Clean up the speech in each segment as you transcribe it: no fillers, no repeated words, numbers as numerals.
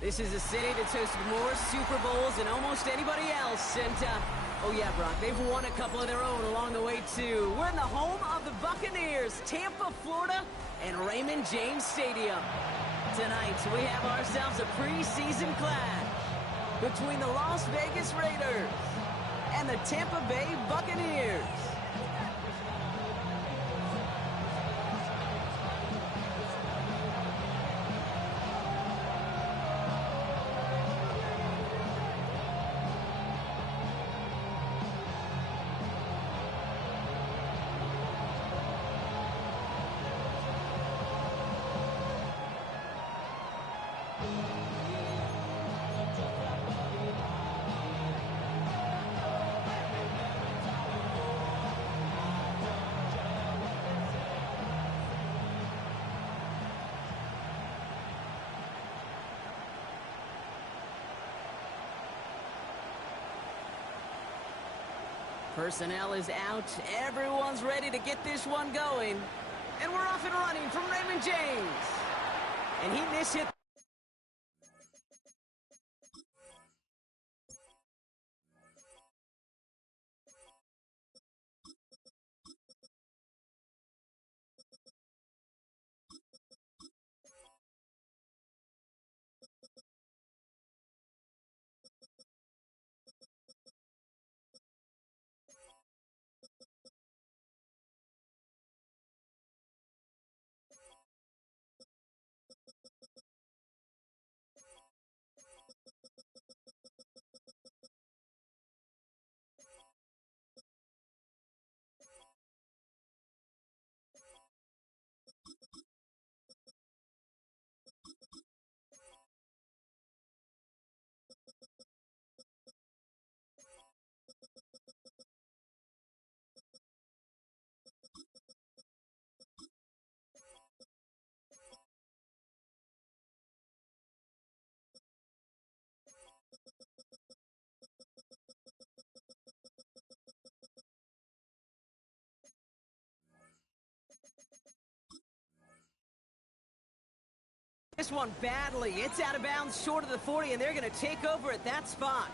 This is a city that's hosted more Super Bowls than almost anybody else. And, oh yeah, Brock, they've won a couple of their own along the way, too. We're in the home of the Buccaneers, Tampa, Florida, and Raymond James Stadium. Tonight, we have ourselves a preseason clash between the Las Vegas Raiders and the Tampa Bay Buccaneers. Personnel is out. Everyone's ready to get this one going. And we're off and running from Raymond James. And he mishit. This one badly. It's out of bounds short of the 40, and they're going to take over at that spot.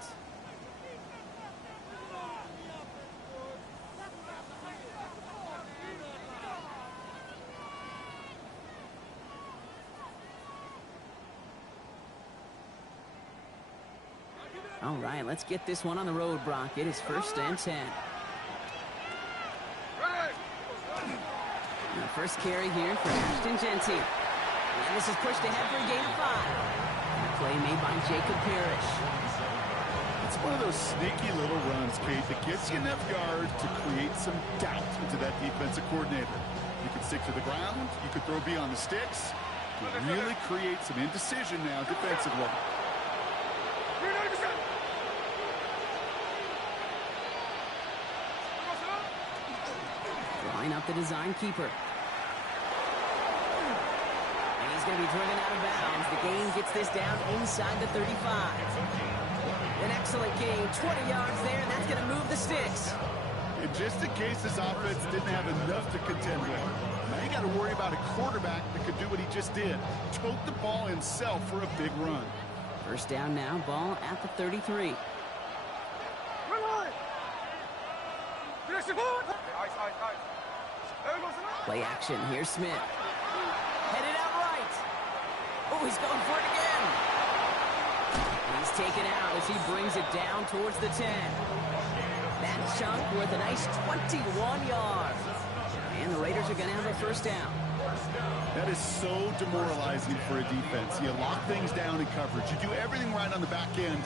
All right, let's get this one on the road, Brock. It is 1st and 10. The first carry here for Ashton Genty. And this is pushed ahead for a gain of 5. And a play made by Jacob Parrish. It's one of those sneaky little runs, Kate, that gets you enough yards to create some doubt into that defensive coordinator. You can stick to the ground. You could throw beyond the sticks. You really create some indecision now defensively. Drawing up the design keeper. Going to be driven out of bounds. The gain gets this down inside the 35. An excellent gain, 20 yards there, and that's going to move the sticks. And just in case this offense didn't have enough to contend with, now you got to worry about a quarterback that could do what he just did, tote the ball himself for a big run. First down now, ball at the 33. Play action, here's Smith. Headed out right. Oh, he's going for it again. He's taken out as he brings it down towards the 10. That chunk worth a nice 21 yards. And the Raiders are going to have a first down. That is so demoralizing for a defense. You lock things down in coverage. You do everything right on the back end.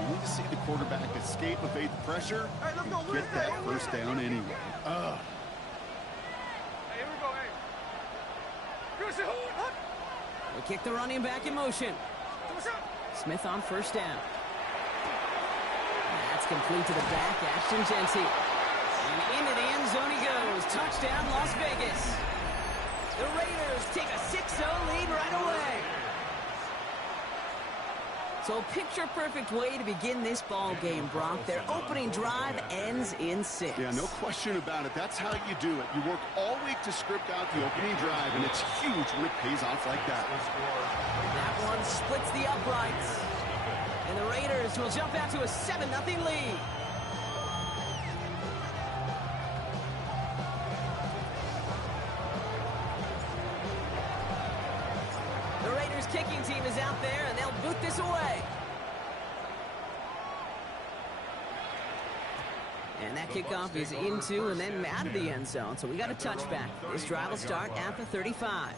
You need to see the quarterback escape, evade the pressure, and get that first down anyway. They kick the running back in motion. Smith on first down. That's complete to the back, Ashton Genty. And into the end zone he goes. Touchdown, Las Vegas. The Raiders take a 6-0 lead right away. So a picture-perfect way to begin this ball game, Brock. Their opening drive ends in 6. Yeah, no question about it. That's how you do it. You work all week to script out the opening drive, and it's huge when it pays off like that. That one and splits the uprights. And the Raiders will jump out to a 7-0 lead. The Raiders kicking team is out there, and they'll boot this away. And that kickoff is into and then out of the end zone. So we got a touchback. This drive will start at the 35.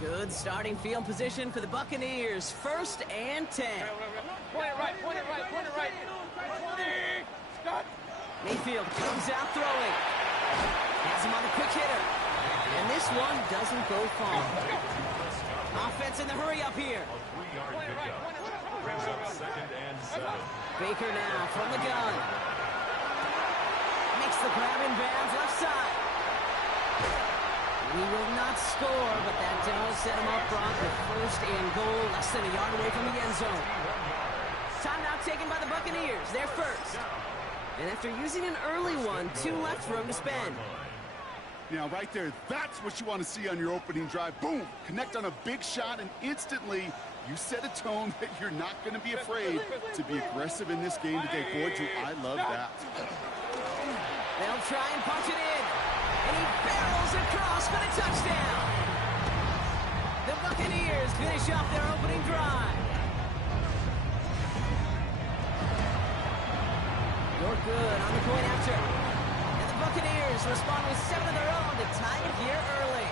Good starting field position for the Buccaneers. 1st and 10. Point it right, point it right, point it right. Stop. Mayfield comes out throwing. Has him on the quick hitter. And this one doesn't go far. Offense in the hurry up here. Brings up 2nd and 7. Baker now from the gun. Makes the grab in bounds left side. He will not score, but that does set him up, Brock, with 1st and goal, less than a yard away from the end zone. Timeout taken by the Buccaneers. They're first. And after using an early one, 2 left for him to spend. Now, right there, that's what you want to see on your opening drive. Boom! Connect on a big shot, and instantly you set a tone that you're not going to be afraid to be aggressive in this game today. Boy, do I love that. They'll try and punch it in. And he barrels across for the touchdown. The Buccaneers finish off their opening drive. You're good on the point after. And the Buccaneers respond with 7 of their own to tie it here early.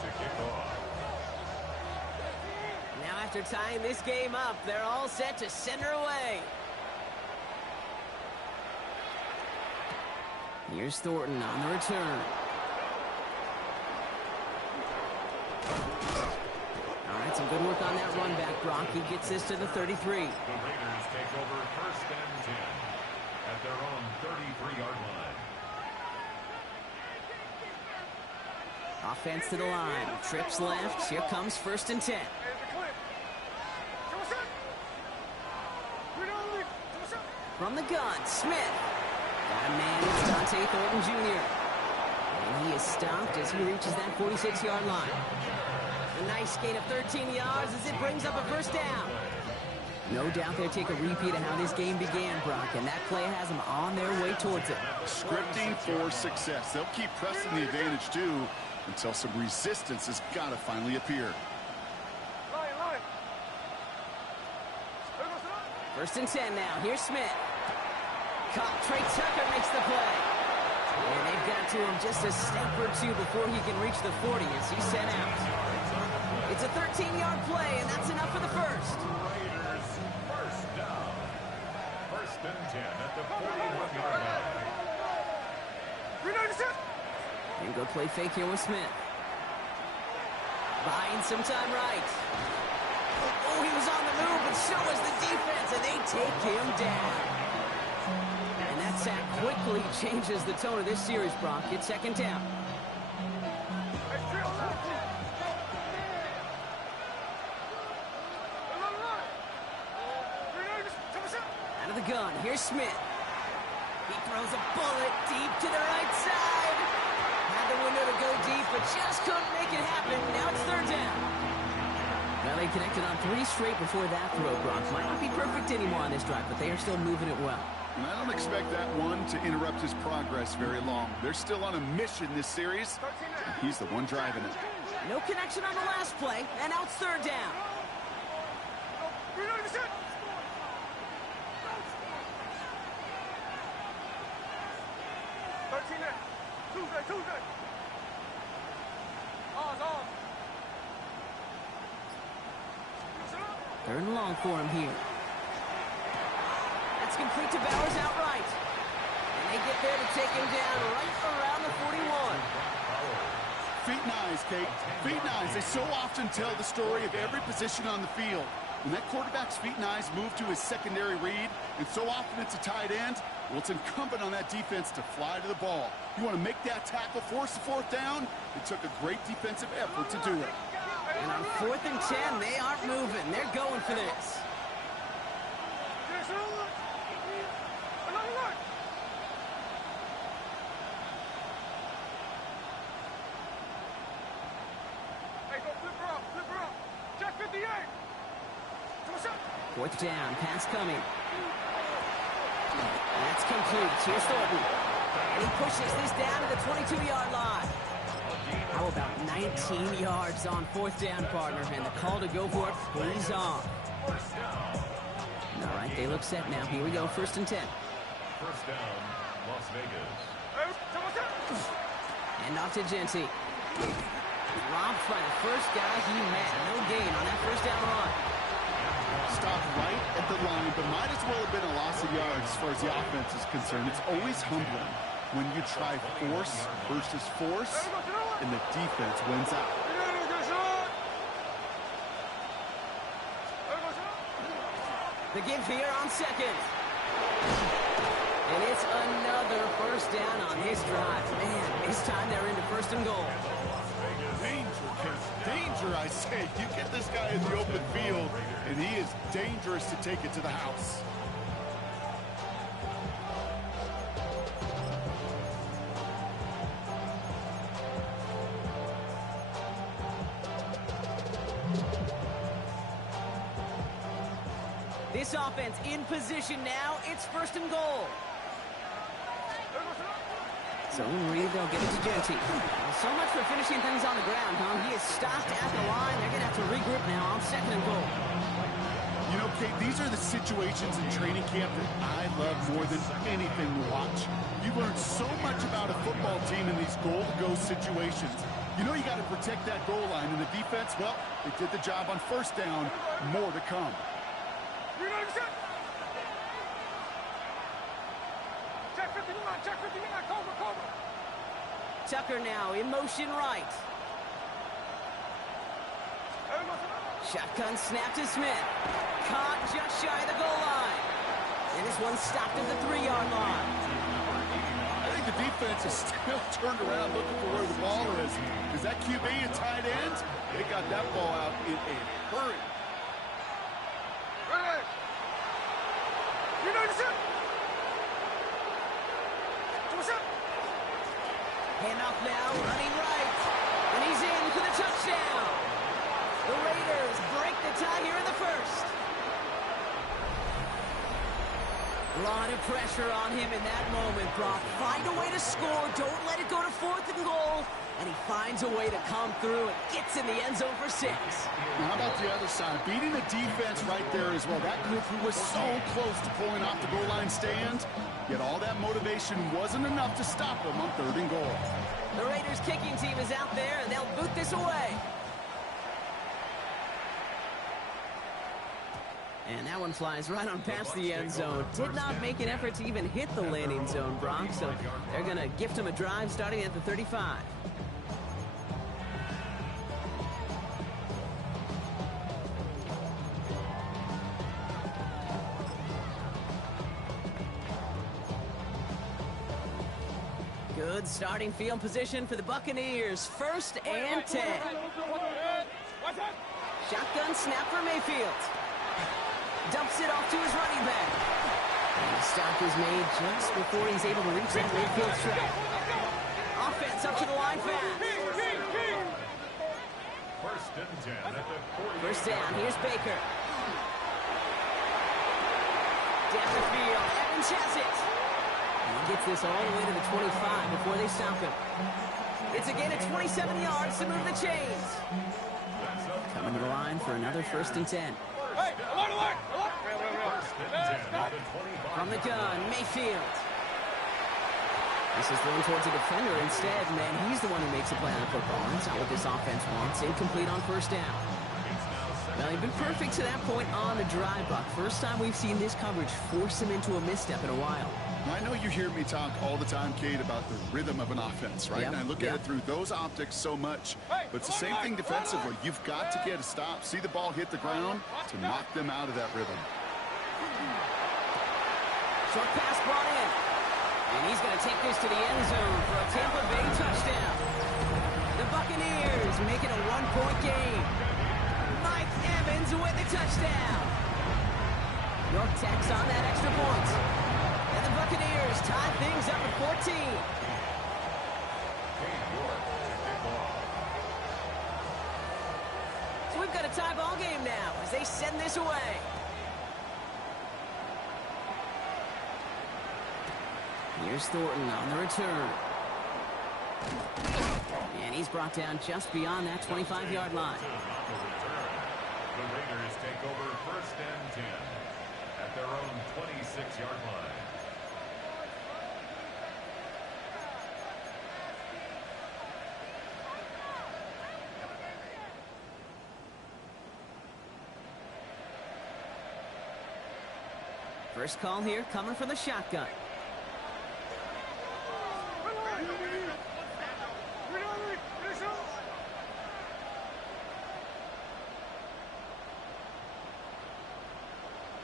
To kick off. Now after tying this game up, they're all set to send her away. Here's Thornton on the return. All right, some good work on that run back, Brock. He gets this to the 33. The Raiders take over 1st and 10 at their own 33-yard line. Offense to the line. Trips left. Here comes 1st and 10. From the gun, Smith. Got a man, it's Dante Thornton Jr. And he is stopped as he reaches that 46-yard line. A nice gain of 13 yards as it brings up a 1st down. No doubt they'll take a repeat of how this game began, Brock, and that play has them on their way towards it. Scripting for success. They'll keep pressing the advantage, too, until some resistance has got to finally appear. 1st and 10 now. Here's Smith. Caught. Trey Tucker makes the play. And they've got to him just a step or 2 before he can reach the 40 as he's sent out. It's a 13-yard play, and that's enough for the 1st. Raiders 1st down. 1st and 10 at the 41-yard line. And go play fake here with Smith. Buying some time right. Oh, he was on the move, but so was the defense, and they take him down. And that sack quickly changes the tone of this series, Brock. It's 2nd down. Out of the gun, here's Smith. He throws a bullet deep to the right side. Had the window to go deep, but just couldn't make it happen. Now it's 3rd down. Well, they connected on 3 straight before that throw, Brock. Might not be perfect anymore on this drive, but they are still moving it well. And I don't expect that one to interrupt his progress very long. They're still on a mission this series. He's the one driving it. No connection on the last play, and now it's 3rd down. Third and long for him here. That's complete to Bowers outright. And they get there to take him down right around the 41. Feet and eyes, Kate. Feet and eyes. They so often tell the story of every position on the field. When that quarterback's feet and eyes move to his secondary read, and so often it's a tight end, well, it's incumbent on that defense to fly to the ball. You want to make that tackle, force the fourth down? It took a great defensive effort to do it. And on 4th and 10, they aren't moving. They're going for this. Check 58. 4th down, pass coming. That's complete. Here's Thornton. And he pushes this down to the 22-yard line. How about 19 yards on 4th down, partner? And the call to go for it pays off. All right, they look set now. Here we go, 1st and 10. First down, Las Vegas. And off to Genty. Robbed by the first guy he met. No gain on that 1st down run. Stopped right at the line, but might as well have been a loss of yards as far as the offense is concerned. It's always humbling when you try force versus force, and the defense wins out. The give here on 2nd. And it's another 1st down on this drive. Man, this time they're into 1st and goal. Danger, kids. Danger, I say. You get this guy in the open field, and he is dangerous to take it to the house. This offense in position now. It's 1st and goal. So Reed, they'll get it to Genty. So much for finishing things on the ground, huh? He is stopped at the line. They're going to have to regroup now on 2nd and goal. You know, Kate, these are the situations in training camp that I love more than anything to watch. You learn so much about a football team in these goal-to-go situations. You know you got to protect that goal line, and the defense, well, they did the job on 1st down. More to come. Tucker now in motion right. Shotgun snap to Smith. Caught just shy of the goal line. And this one stopped at the 3-yard line. I think the defense is still turned around looking for where the ball is. Is that QB a tight end? They got that ball out in a hurry. Handoff now, running right. And he's in for the touchdown. The Raiders break the tie here in the 1st. A lot of pressure on him in that moment, Brock. Find a way to score. Don't let it go to 4th and goal. And he finds a way to come through and gets in the end zone for 6. Now, how about the other side? Beating the defense right there as well. That group who was so close to pulling off the goal line stand, yet all that motivation wasn't enough to stop them on 3rd and goal. The Raiders kicking team is out there, and they'll boot this away. And that one flies right on past the end zone. Did not make an effort to even hit the landing zone, Brock, so they're going to gift him a drive starting at the 35. Good starting field position for the Buccaneers. 1st and 10. Shotgun snap for Mayfield. Dumps it off to his running back. And the stop is made just before he's able to reach that Mayfield track. Offense up to the line fast. 1st and 10 at the 40. 1st down. Here's Baker. Down the field. Evans has it. And he gets this all the way to the 25 before they stop him. It's a gain of 27 yards to move the chains. Coming to the line for another 1st and 10. Hey, alert! From the gun, Mayfield. This is thrown towards a defender instead, man. He's the one who makes a play on the football. That's not what this offense wants. Incomplete on 1st down. Well, he'd been perfect to that point on the drive, Buck. First time we've seen this coverage force him into a misstep in a while. I know you hear me talk all the time, Kate, about the rhythm of an offense, right? Yep. And I look at it through those optics so much. But it's the same thing defensively. You've got to get a stop. See the ball hit the ground to knock them out of that rhythm. Short pass brought in. And he's going to take this to the end zone for a Tampa Bay touchdown. The Buccaneers make it a one-point game. Mike Evans with the touchdown. York tacks on that extra point. And the Buccaneers tie things up at 14. So we've got a tie ball game now as they send this away. Here's Thornton on the return. And he's brought down just beyond that 25-yard line. The Raiders take over 1st and 10 at their own 26-yard line. First call here coming from the shotgun.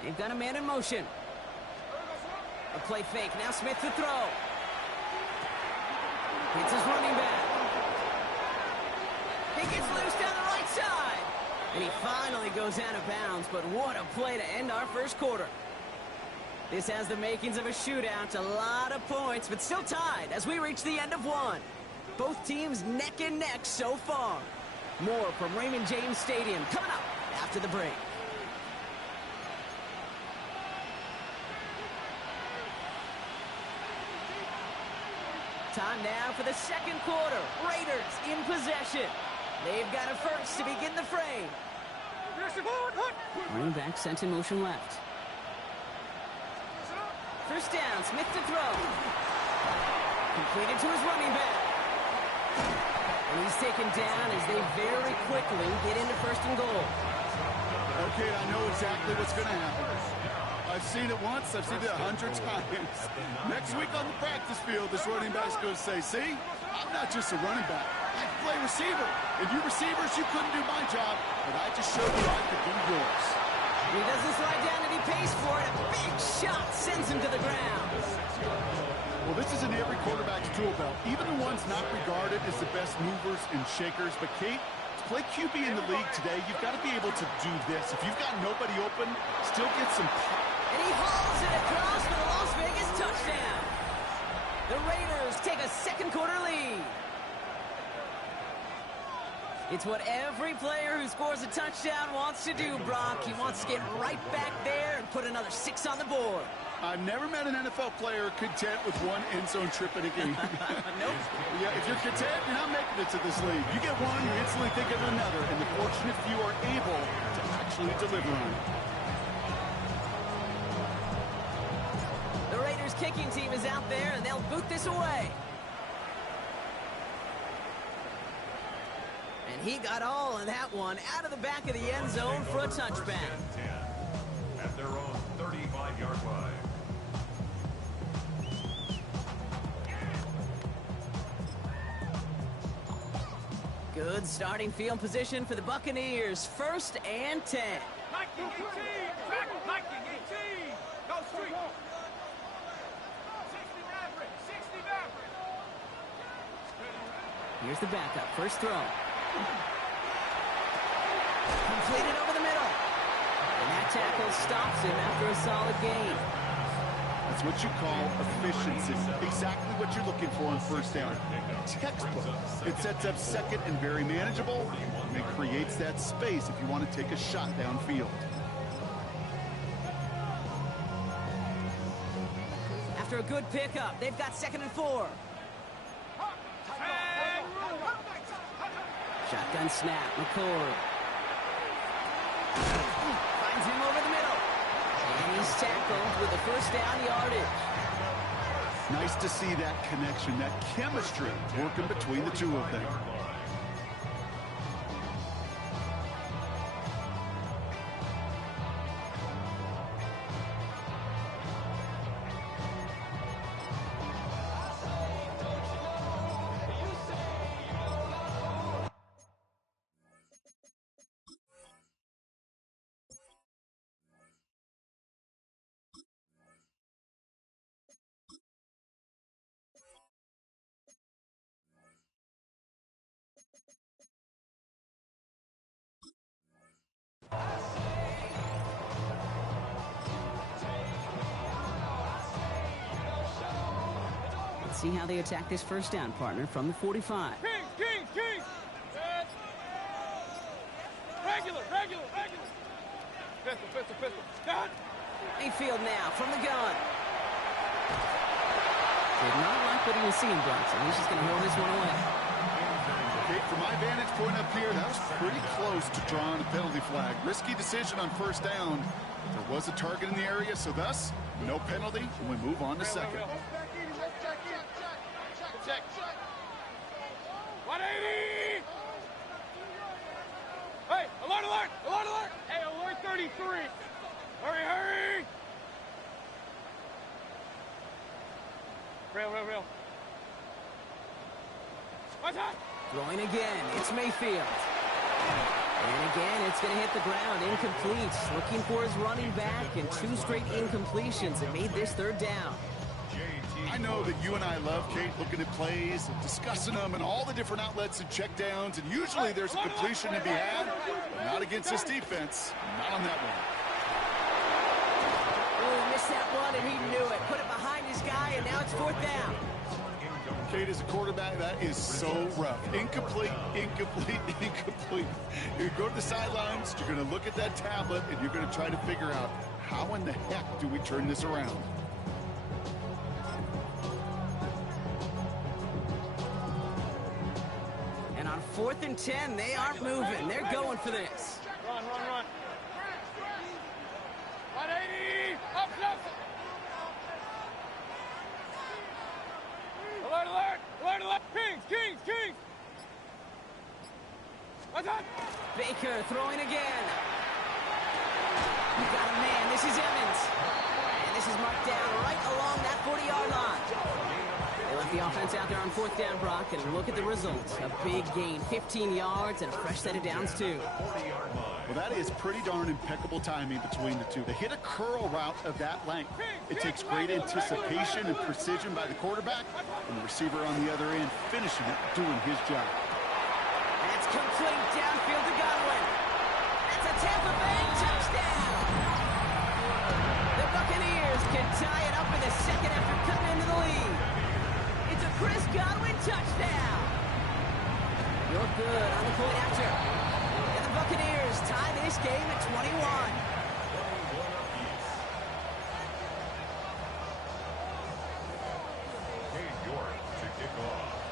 They've got a man in motion. A play fake. Now Smith to throw. It's his running back. He gets loose down the right side. And he finally goes out of bounds. But what a play to end our first quarter. This has the makings of a shootout. A lot of points, but still tied as we reach the end of one. Both teams neck and neck so far. More from Raymond James Stadium coming up after the break. Time now for the second quarter. Raiders in possession. They've got a first to begin the frame. Running back sent in motion left. First down, Smith to throw. Completed to his running back. And he's taken down as they very quickly get into 1st and goal. Okay, I know exactly what's going to happen. I've seen it once, I've seen it 100 times. Next week on the practice field, this running back's going to say, see, I'm not just a running back. I play receiver. And you receivers, you couldn't do my job, but I just showed you I could do yours. He doesn't slide down and he pays for it. A big shot sends him to the ground. Well, this is in every quarterback's tool belt. Even the ones not regarded as the best movers and shakers. But, Kate, to play QB in the league today, you've got to be able to do this. If you've got nobody open, still get some pop. And he hauls it across for the Las Vegas touchdown. The Raiders take a second quarter lead. It's what every player who scores a touchdown wants to do, Brock. He wants to get right back there and put another 6 on the board. I've never met an NFL player content with one end zone trip in a game. Nope. Yeah, if you're content, you're not making it to this league. You get one, you instantly think of another, and the fortunate few are able to actually deliver on it. The Raiders kicking team is out there, and they'll boot this away. And he got all of that one out of the back of the end zone for a touchback. At their own 35-yard line. Good starting field position for the Buccaneers. 1st and 10. Nike 18! Back, Nike 18! Go street! 60 Maverick! 60 Maverick! Here's the backup. First throw. Completed over the middle. And that tackle stops him after a solid gain. That's what you call efficiency. Exactly what you're looking for on 1st down. Textbook. It sets up 2nd and very manageable, and it creates that space if you want to take a shot downfield. After a good pickup, they've got 2nd and 4. Shotgun snap, McCord. Finds him over the middle. And he's tackled with the 1st down yardage. Nice to see that connection, that chemistry working between the two of them. Let's see how they attack this first down, partner, from the 45. Kings! Regular! Pistol. Gun! Mayfield now from the gun. Did not like what he was seeing, Bronson. He's just going to hold this one away. Okay, from my vantage point up here, that was pretty close to drawing a penalty flag. Risky decision on first down. There was a target in the area, so thus, no penalty, and we move on to second. Check. 180! Hey, alert! Hey, alert 33! Hurry! Real. What's that? Throwing again. It's Mayfield. And again, it's going to hit the ground. Incomplete. Looking for his running back, and 2 straight incompletions that made this third down. I know that you and I love, Kate, looking at plays and discussing them and all the different outlets and check downs, and usually there's a completion to be had, but not against this defense. Not on that one. Oh, missed that one, and he knew it. Put it behind his guy, and now it's 4th down. Kate, as a quarterback, that is so rough. Incomplete. You go to the sidelines, you're going to look at that tablet, and you're going to try to figure out how in the heck do we turn this around. And on 4th and 10, they aren't moving. They're going for this. Run. 180! Up! Alert! Kings! What's that? Baker throwing again. We got a man. This is Evans. And this is marked down right along that 40-yard line. They left the offense out there on 4th down, Brock, and look at the results. A big gain, 15 yards, and a fresh set of downs, too. Well, that is pretty darn impeccable timing between the two. They hit a curl route of that length. It takes great anticipation and precision by the quarterback, and the receiver on the other end finishing it, doing his job. That's complete downfield to Godwin. That's a Tampa Bay touchdown. The Buccaneers can tie it up in the second after cutting into the lead. It's a Chris Godwin touchdown. You're good on the point after. And the Buccaneers tie this game at 21.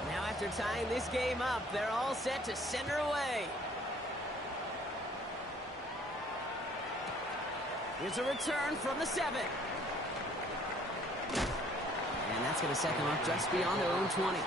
Now after tying this game up, they're all set to send her away. Here's a return from the 7. And that's going to set them up just beyond their own 20.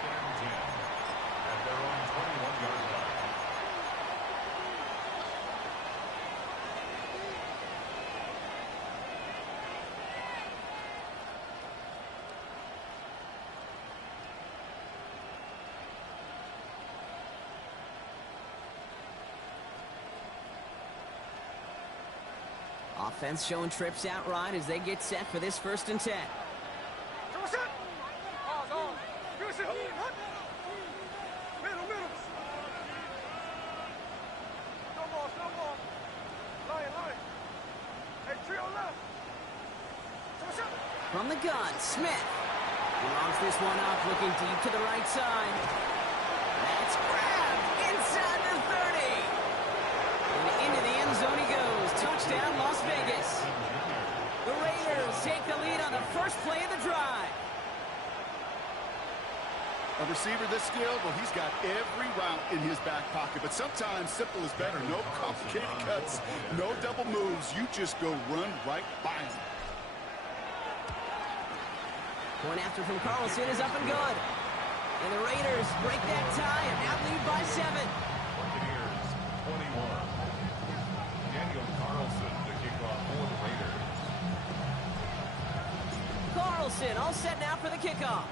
Offense showing trips out right as they get set for this 1st and 10. From the gun, Smith. He launches this one up, looking deep to the right side. That's grabbed inside the 30. And into the end zone he goes. Touchdown, Las Vegas. The Raiders take the lead on the first play of the drive. A receiver this skilled, well, he's got every route in his back pocket, but sometimes simple is better. No complicated cuts, no double moves. You just go run right by him. Point after from Carlson is up and good. And the Raiders break that tie and now lead by 7. Buccaneers 21. Daniel Carlson to kick off for the Raiders. Carlson all set now for the kickoff.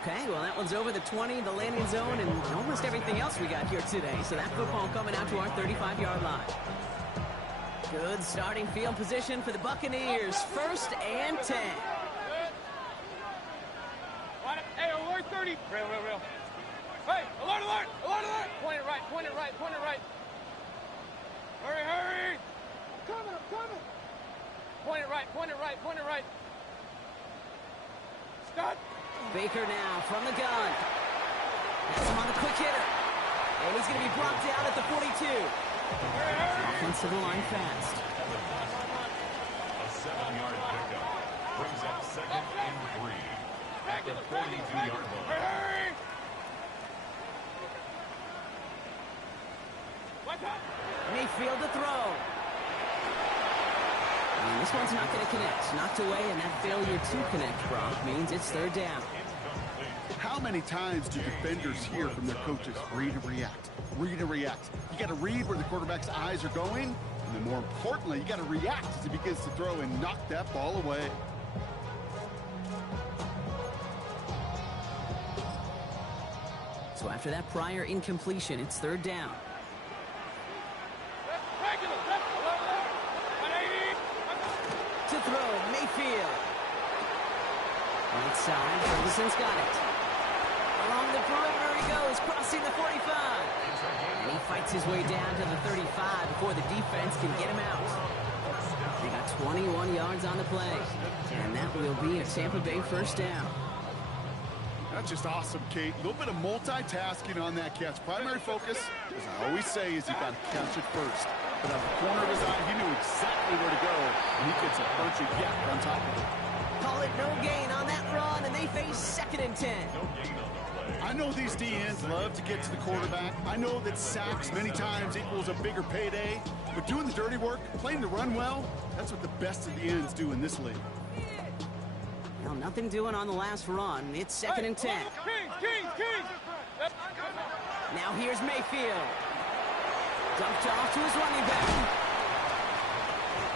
Okay, well, that one's over the 20, the landing zone, and almost everything else we got here today. So that football coming out to our 35-yard line. Good starting field position for the Buccaneers. 1st and 10. Hey, alert 30. Real. Hey, alert. Point it right. Hurry. Coming. Point it right, pointer right. Start. Baker now from the gun. Has him on the quick hitter. And he's going to be brought down at the 42. Offensive line fast. A 7-yard pickup brings up 2nd and 3 at the 42-yard line. Mayfield to throw. And this one's not going to connect. Knocked away, and that failure to connect, Brock, means it's 3rd down. How many times do defenders hear from their coaches, read and react, read and react? You got to read where the quarterback's eyes are going, and then more importantly, you got to react as he begins to throw and knock that ball away. So after that prior incompletion, it's 3rd down. To throw, Mayfield. Right side, Ferguson's got it. Along the perimeter he goes, crossing the 45. And he fights his way down to the 35 before the defense can get him out. They got 21 yards on the play. And that will be a Tampa Bay 1st down. That's just awesome, Kate. A little bit of multitasking on that catch. Primary focus, as I always say, is you got to catch it first. But out of the corner of his eye, he knew exactly where to go, and he gets a bunch of yak on top of it. Call it no gain on that run, and they face 2nd and 10. I know these DNs love to get to the quarterback. I know that sacks many times equals a bigger payday. But doing the dirty work, playing the run well, that's what the best of the ends do in this league. Well, nothing doing on the last run. It's 2nd and 10. Kings. Now here's Mayfield. Dumped off to his running back.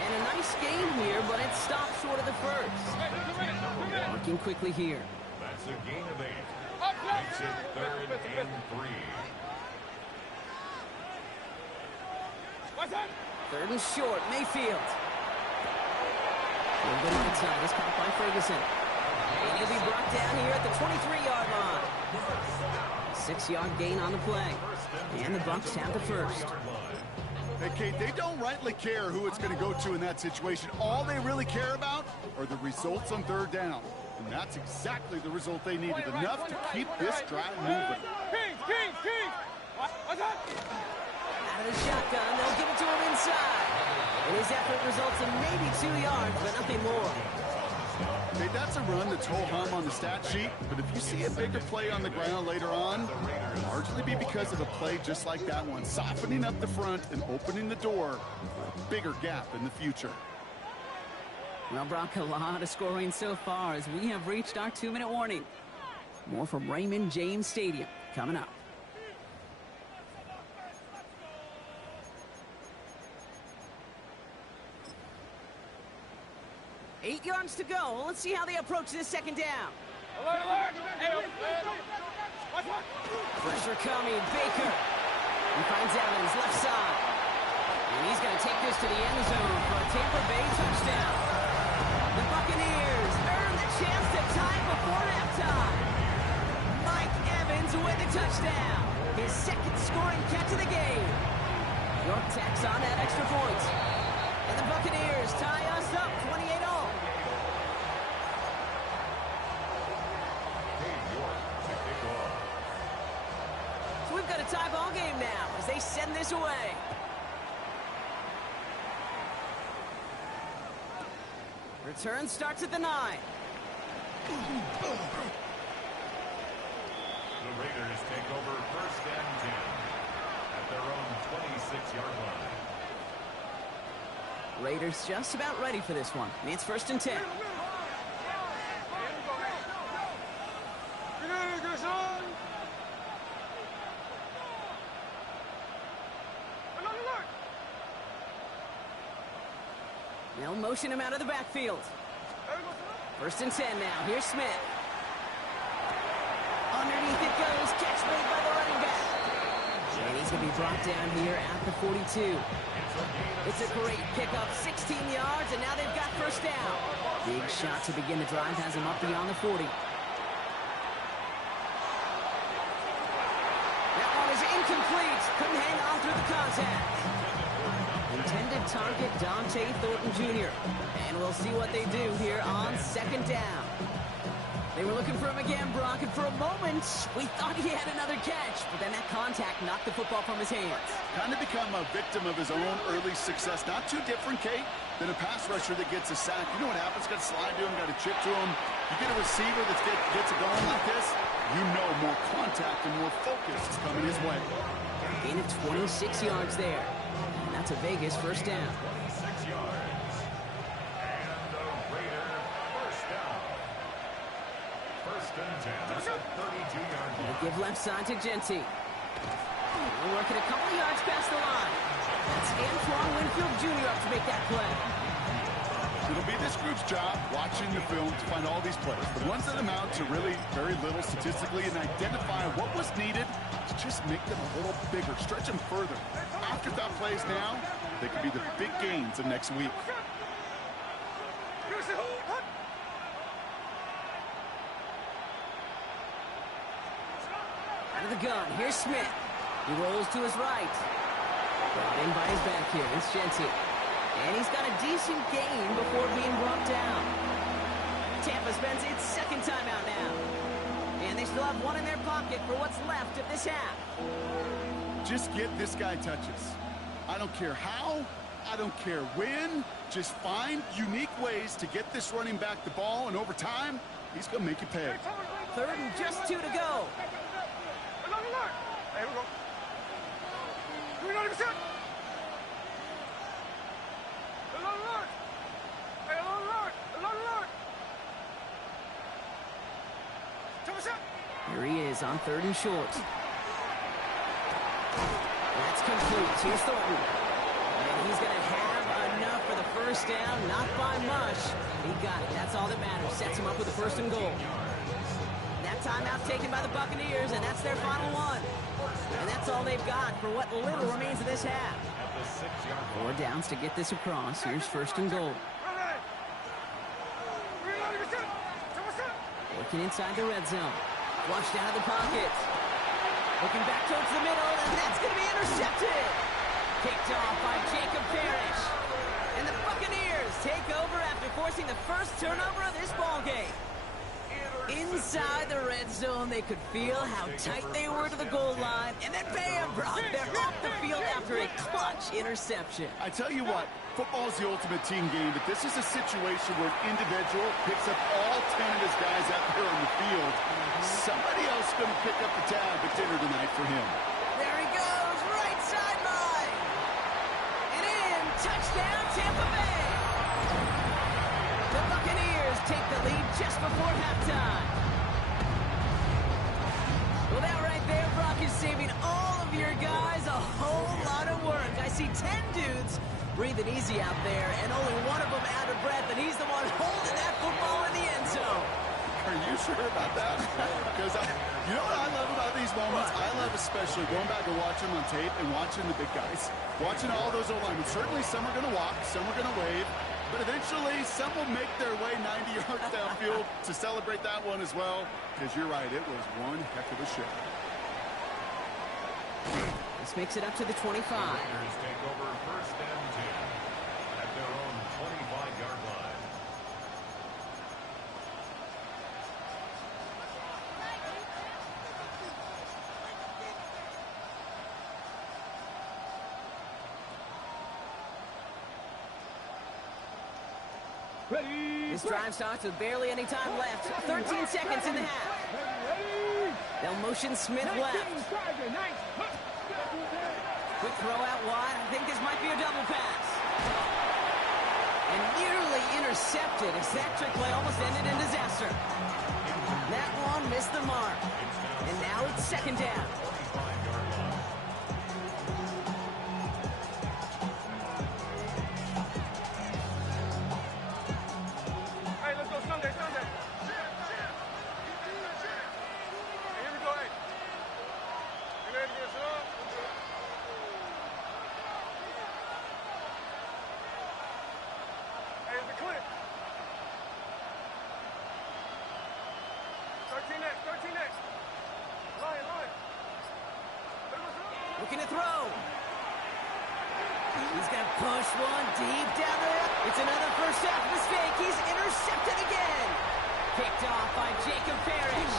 And a nice game here, but it stopped short of the 1st. Working quickly here. That's a gain of 8. Makes it 3rd and 3. 3rd and short, Mayfield. A little bit right side, is caught by Ferguson. And he'll be brought down here at the 23-yard line. 6-yard gain on the play. And the Bucs have the 1st. Hey, Kate, they don't rightly care who it's going to go to in that situation. All they really care about are the results on 3rd down. And that's exactly the result they needed, enough to keep this drive moving. Kings. Out of the shotgun, they'll give it to him inside. And his effort results in maybe 2 yards, but nothing more. Hey, that's a run that's ho-hum on the stat sheet, but if you see a bigger play on the ground later on, it'll largely be because of a play just like that one, softening up the front and opening the door for a bigger gap in the future. Well, Brock, a lot of scoring so far as we have reached our 2-minute warning. More from Raymond James Stadium coming up. 8 yards to go. Let's see how they approach this 2nd down. Pressure coming. Baker. He finds Evans left side. And he's going to take this to the end zone for a Tampa Bay touchdown. The Buccaneers earn the chance to tie before halftime. Mike Evans with the touchdown. His 2nd scoring catch of the game. York tacks on that extra point. And the Buccaneers tie us up 28-all. So we've got a tie ball game now as they send this away. Return starts at the 9. The Raiders take over 1st and 10 at their own 26-yard line. Raiders just about ready for this one. It's 1st and 10. They'll motion him out of the backfield. 1st and 10 now. Here's Smith. Underneath it goes. Catch made by the running back. And he's going to be brought down here at the 42. It's a great pickup. 16 yards, and now they've got 1st down. Big shot to begin the drive has him up beyond the 40. That one is incomplete. Couldn't hang on through the contact. Intended target Dante Thornton Jr. And we'll see what they do here on second down. They were looking for him again, Brock, and for a moment, we thought he had another catch, but then that contact knocked the football from his hands. Kind of become a victim of his own early success. Not too different, Kate, than a pass rusher that gets a sack. You know what happens? Got to slide to him, got to chip to him. You get a receiver that gets it going like this, you know more contact and more focus is coming his way. Gain of 26 yards there. And that's a Vegas first down. 6 yards. And the Raider first down. First and 10 at the 32-yard line. They give left side to Genty. We're working a couple of yards past the line. That's Antoine Winfield Jr. up to make that play. It'll be this group's job watching the film to find all these plays, the ones that amount to really very little statistically, and identify what was needed to just make them a little bigger, stretch them further. Afterthought plays now, they could be the big gains of next week. Out of the gun, here's Smith. He rolls to his right. Brought in by his back here, it's Genty. And he's got a decent gain before being brought down. Tampa spends its second timeout now. And they still have one in their pocket for what's left of this half. Just get this guy touches. I don't care how, I don't care when. Just find unique ways to get this running back the ball, and over time, he's going to make you pay. Third and just 2 to go. Hey, here we go. We're not even set. Here he is on 3rd and short. That's complete. Here's Thornton. And he's going to have enough for the first down. Not by much. He got it. That's all that matters. Sets him up with a 1st and goal. That timeout's taken by the Buccaneers, and that's their final one. And that's all they've got for what little remains of this half. 4 downs to get this across. Here's 1st and goal. Working inside the red zone. Flushed out of the pocket. Looking back towards the middle, and that's going to be intercepted. Kicked off by Jacob Parrish. And the Buccaneers take over after forcing the first turnover of this ballgame. Inside the red zone, they could feel how tight they were to the goal line, and then bam, Brock, they're off the field after a clutch interception. I tell you what, football is the ultimate team game, but this is a situation where an individual picks up all 10 of his guys out there on the field. Somebody else is going to pick up the tab at dinner tonight for him. There he goes, right sideline. And in, touchdown, Tampa Bay. The Buccaneers take the lead just before halftime. Well, that right there, Brock, is saving all of your guys a whole lot of work. I see 10 dudes breathing easy out there, and only one of them out of breath, and he's the one holding that football in the end zone. Are you sure about that? Because you know what I love about these moments? I love especially going back and watching them on tape and watching the big guys. Watching all those O-linemen. Certainly some are going to walk, some are going to wave, but eventually some will make their way 90 yards downfield to celebrate that one as well. Because you're right, it was one heck of a show. This makes it up to the 25. Raiders take over 1st and 10 at their own 25-yard line. This drive starts with barely any time left. 13 seconds in the half. They'll motion Smith left. Quick throw out wide. I think this might be a double pass. And nearly intercepted as that trick play almost ended in disaster. That one missed the mark. And now it's 2nd down. Looking to throw. He's going to push one deep down there. It's another first half mistake. He's intercepted again. Picked off by Jacob Parrish.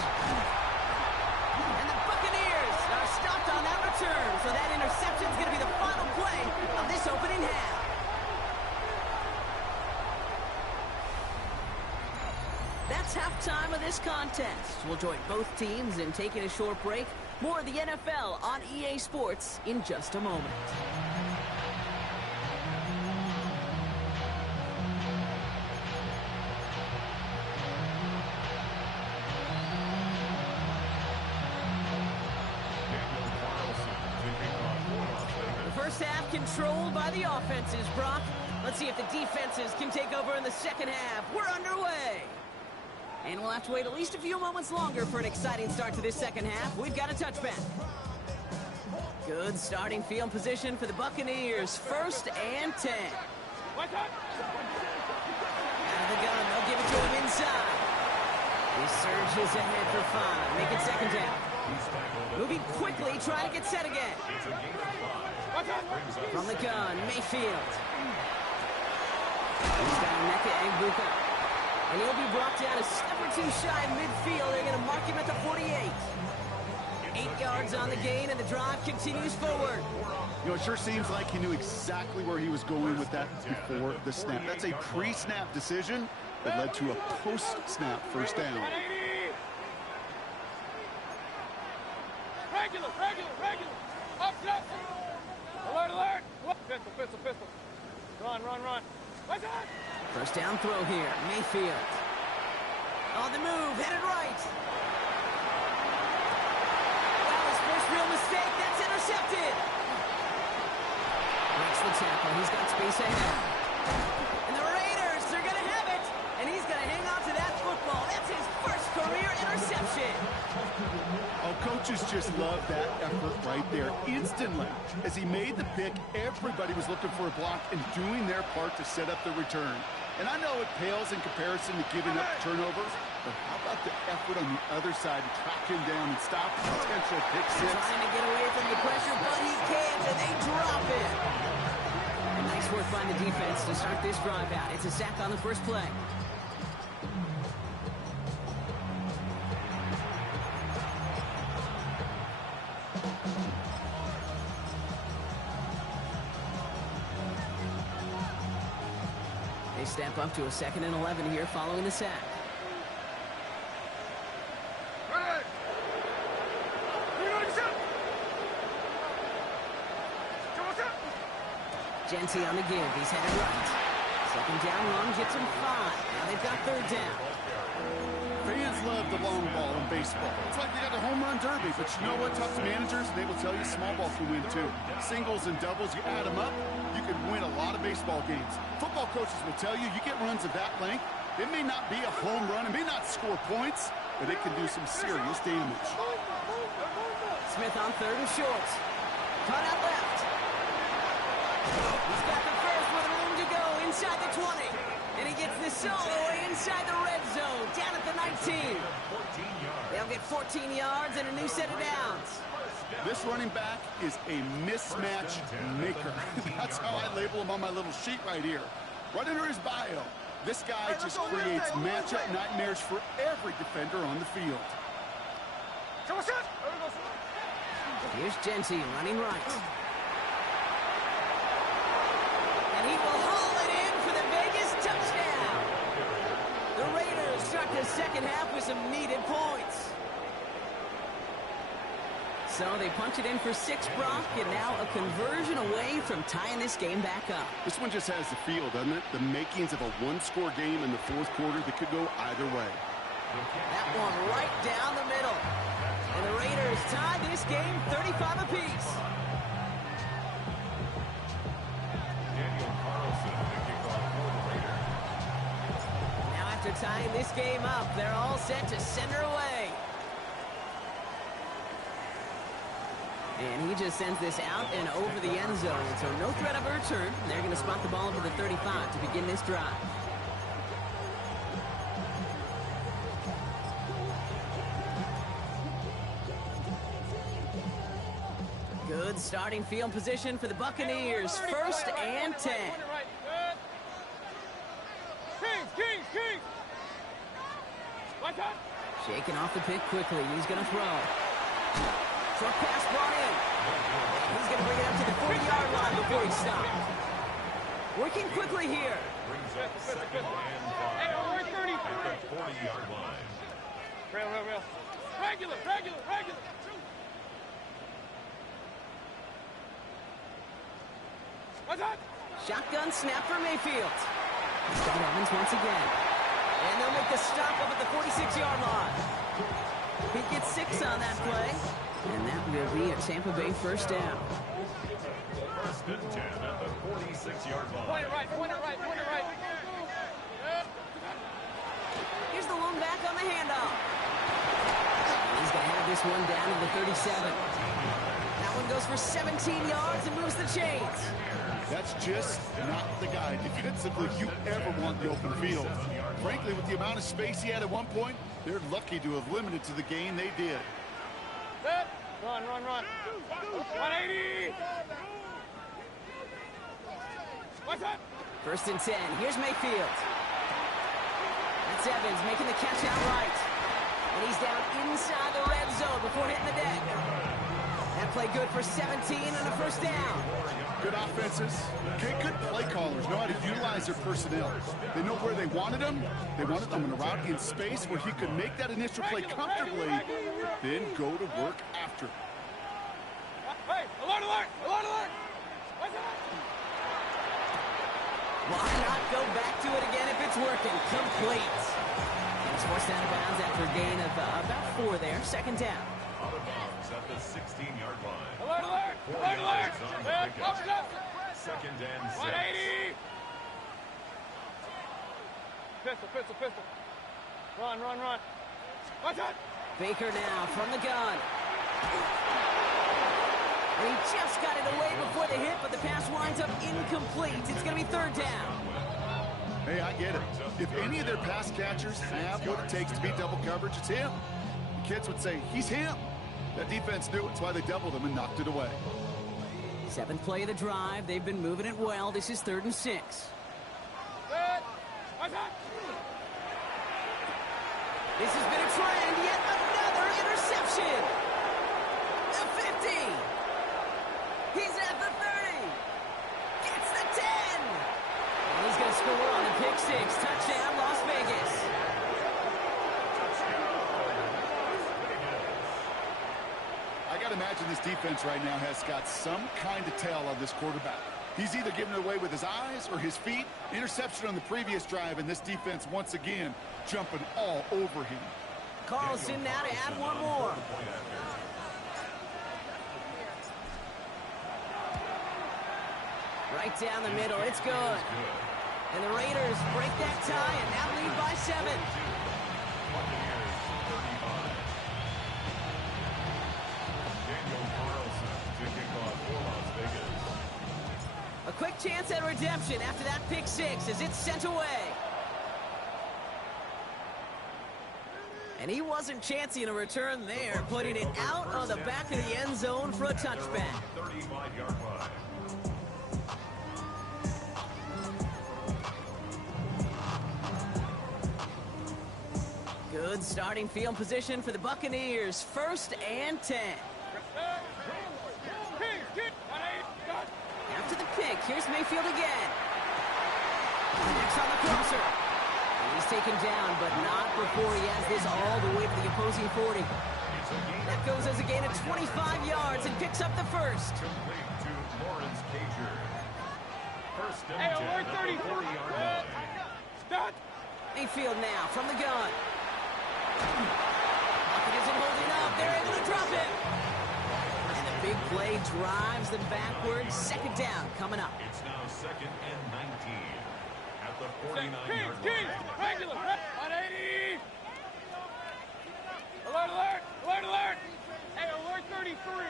And the Buccaneers are stopped on that return. So that interception is going to be the final play of this opening half. That's halftime of this contest. We'll join both teams in taking a short break. More of the NFL on EA Sports in just a moment. The first half controlled by the offenses, Brock. Let's see if the defenses can take over in the second half. We're underway. And we'll have to wait at least a few moments longer for an exciting start to this second half. We've got a touchback. Good starting field position for the Buccaneers. 1st and 10. Out of the gun, they'll give it to him inside. He surges ahead for 5. Make it second down. Moving quickly, trying to get set again. From the gun, Mayfield. He's got Emeka Egbuka. And he'll be brought down a step or two shy of midfield. They're going to mark him at the 48. 8 yards on the gain, and the drive continues forward. You know, it sure seems like he knew exactly where he was going with that before the snap. That's a pre-snap decision that led to a post-snap first down. Regular. Up. Alert. Pistol. Run. What's that? First down throw here. Mayfield. On the move, headed right. Well, his first real mistake. That's intercepted. Breaks the tackle. He's got space ahead. And the Raiders, they're going to have it. And he's going to hang on to that football. That's his first career interception. Oh, coaches just love that effort right there. Instantly, as he made the pick, everybody was looking for a block and doing their part to set up the return. And I know it pales in comparison to giving up the turnover, but how about the effort on the other side to track him down and stop the potential pick six? Trying to get away from the pressure, but he can't, and they drop it. And nice work by the defense to start this drive out. It's a sack on the first play. They step up to a 2nd and 11 here following the sack. Genty on the give. He's headed right. Second down run gets him 5. Now they've got 3rd down. Fans love the long ball in baseball. It's like they got the home run derby, but you know what? Talk to managers, they will tell you small ball can win too. Singles and doubles, you add them up, you can win a lot of baseball games. Football coaches will tell you, you get runs of that length, it may not be a home run, it may not score points, but it can do some serious damage. Smith on 3rd and short. Cut out left. He's got the first with room to go inside the 20. And he gets this all the way inside the red zone, down at the 19. They'll get 14 yards and a new set of downs. This running back is a mismatch maker. That's how I label him on my little sheet right here. Right under his bio, this guy just creates matchup nightmares for every defender on the field. Here's Genty running right. And he will haul it in for the Vegas touchdown. The Raiders start the second half with some needed points. So they punch it in for 6, Brock, and now a conversion away from tying this game back up. This one just has the feel, doesn't it? The makings of a one-score game in the 4th quarter that could go either way. That one right down the middle. And the Raiders tie this game 35 apiece. Now after tying this game up, they're all set to send her away. And he just sends this out and over the end zone. So no threat of a return. They're going to spot the ball over the 35 to begin this drive. Good starting field position for the Buccaneers. First and 10. Kings! Watch out! Shaking off the pick quickly. He's going to throw. Short pass brought in. He's going to bring it up to the 40-yard line before he stops. Working quickly here. Brings up second and 5 Hey, we're 30. at the 40-yard line. Real. Regular. Watch out! Shotgun snap for Mayfield. He's got Evans once again. And they'll make the stop up at the 46-yard line. He gets 6 on that play. And that will be a Tampa Bay first down. First and 10 at the 46-yard line. Point it right. Here's the lone back on the handoff. He's going to have this one down to the 37. That one goes for 17 yards and moves the chains. That's just not the guy defensively you ever want in the open field. Frankly, with the amount of space he had at one point, they're lucky to have limited to the gain they did. Run. 180! Watch out! First and 10. Here's Mayfield. That's Evans making the catch outright. And he's down inside the red zone before hitting the deck. That play good for 17 and a first down. Good offenses. Okay, good play callers know how to utilize their personnel. They know where they wanted them. They wanted them in a route in space where he could make that initial play comfortably, then go to work after. Hey, alert! Watch out! Why not go back to it again if it's working? Complete. And it's forced out of bounds after a gain of about 4 there. Second down. Out of bounds at the 16-yard line. Alert! 4 yards on the pickup. Second and 6. 180! Pistol. Run. Watch out! Baker now from the gun. And he just got it away before the hit, but the pass winds up incomplete. It's going to be third down. Hey, I get it. If any of their pass catchers have what it takes to beat double coverage, it's him. The kids would say, he's him. That defense knew it. That's why they doubled him and knocked it away. 7th play of the drive. They've been moving it well. This is 3rd and 6. Watch out! This has been a trend. Yet another interception. The 50. He's at the 30. Gets the 10. And he's going to score on the pick 6. Touchdown, Las Vegas. I got to imagine this defense right now has got some kind of tell on this quarterback. He's either giving it away with his eyes or his feet. Interception on the previous drive, and this defense once again jumping all over him. Carlson now to add one more. Right down the middle. It's good. And the Raiders break that tie and now lead by 7. A quick chance at redemption after that pick 6 as it's sent away. And he wasn't chancing a return there, putting it out on the back of the end zone for a touchback. 35-yard line. Good starting field position for the Buccaneers. First and 10. After the pick, here's Mayfield again. Next on the crosser. And he's taken down, but not before he has this all the way to the opposing 40. That goes as a gain of 25 yards and picks up the first. Complete to Lawrence Cager. First and Hey, 10 we're at the 34. 40-yard line. Start! Mayfield now from the gun. Bucket isn't holding up. They're able to drop it. And the big play drives them backwards. Second down coming up. It's now second and 19 at the 49-yard Kings! line. Regular! 180! Alert! Hey, alert 33!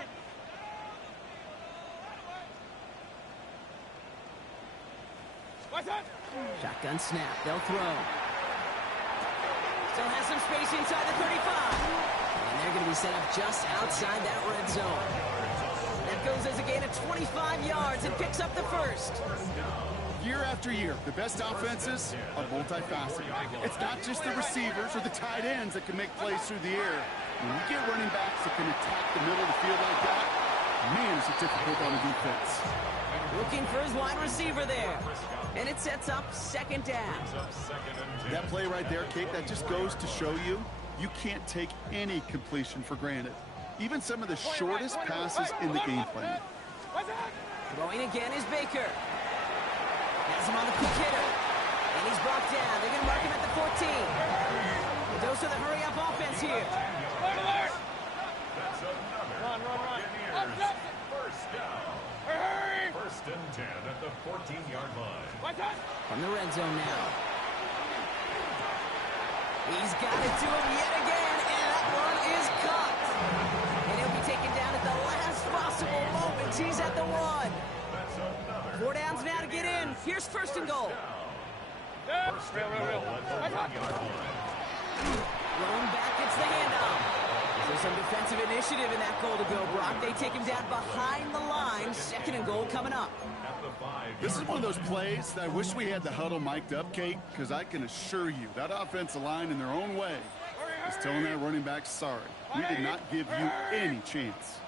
What's that? Shotgun snap. They'll throw. Still has some space inside the 35. And they're going to be set up just outside that red zone. That That goes as a gain of 25 yards and picks up the first. Year after year, the best offenses are multifaceted. It's not just the receivers or the tight ends that can make plays through the air. When you get running backs that can attack the middle of the field like that, man, is it difficult on the defense. Looking for his wide receiver there. And it sets up second down. That play right there, Kate, that just goes to show you, you can't take any completion for granted. Even some of the shortest passes in the game plan. Throwing again is Baker. Has him on the quick hitter. And he's brought down. They're going to mark him at the 14. A dose of the hurry-up offense here. That's another Buccaneers first down. First and 10 at the 14-yard line. From the red zone now. He's got it to him yet again, and that one is caught. And he'll be taken down at the last possible moment. He's at the 1. 4 downs now to get in. Here's first and goal. First and goal at the 1-yard line. Rolling back, it's the handoff. There's some defensive initiative in that goal to go, Brock. They take him down behind the line. Second and goal coming up. This is one of those plays that I wish we had the huddle mic'd up, Kate, because I can assure you that offensive line in their own way is telling that running back, sorry, we did not give you any chance.